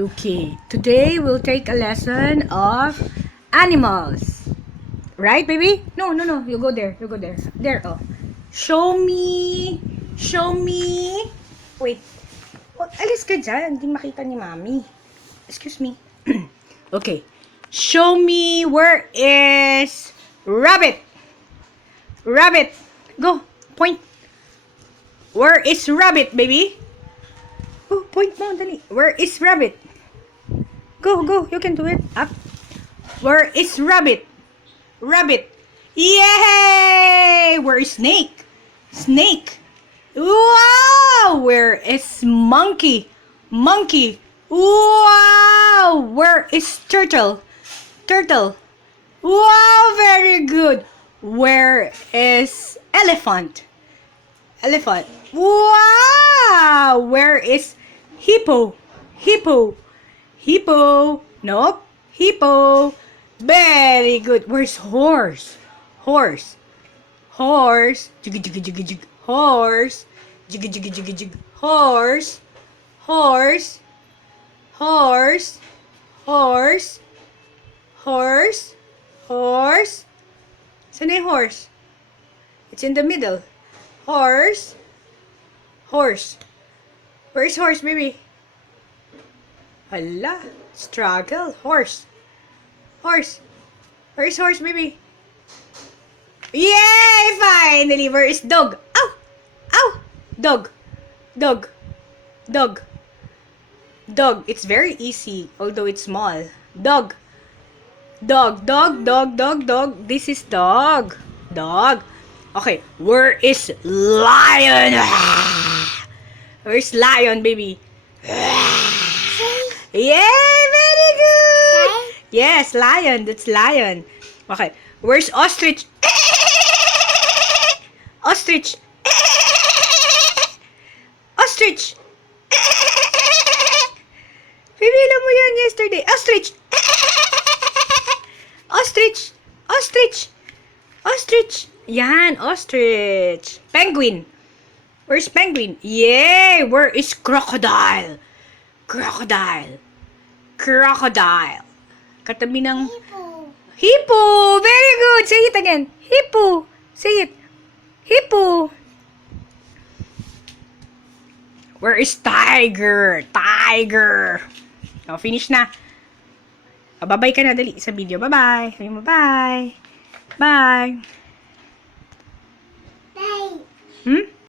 Okay, today we'll take a lesson of animals. Right, baby? No, you go there. You go there. There, oh. Show me. Show me. Wait. Oh, alis ka dyan. Hindi makita ni Mami. Excuse me. Okay. Show me where is rabbit. Rabbit. Go. Point. Where is rabbit, baby? Oh, point mo, dali. Where is rabbit? Go. You can do it. Up. Where is rabbit? Rabbit. Yay! Where is snake? Snake. Wow! Where is monkey? Monkey. Wow! Where is turtle? Turtle. Wow, very good. Where is elephant? Elephant. Wow! Where is hippo? Hippo. Hippo. Nope. Hippo. Very good. Where's horse? Horse. Horse. Jig jig jig jig. Horse. Jig jig jig jig. Horse. Horse. Horse. Horse. Horse. Horse. Saan na yung horse? It's in the middle. Horse. Horse. Where's horse, baby? Hala. Struggle. Horse. Horse. Where's horse, baby? Yay! Finally! Where is dog? Ow! Ow! Dog. Dog. Dog. Dog. It's very easy, although it's small. Dog. Dog. Dog. Dog. Dog. Dog. This is dog. Dog. Okay. Where is lion? Where's lion, baby? Yay! Very good! Yes, lion. That's lion. Okay. Where's ostrich? Ostrich. Ostrich. Baby, alam mo yan yesterday. Ostrich. Ostrich. Ostrich. Ostrich. Yan, ostrich. Penguin. Where's penguin? Yay! Where is crocodile? Crocodile. Crocodile. Katabi ng... Hippo. Very good. Say it again. Hippo. Say it. Hippo. Where is tiger? Tiger. Oh, finish na. Oh, bye-bye ka na dali sa video. Bye-bye. Sabi mo bye. Bye.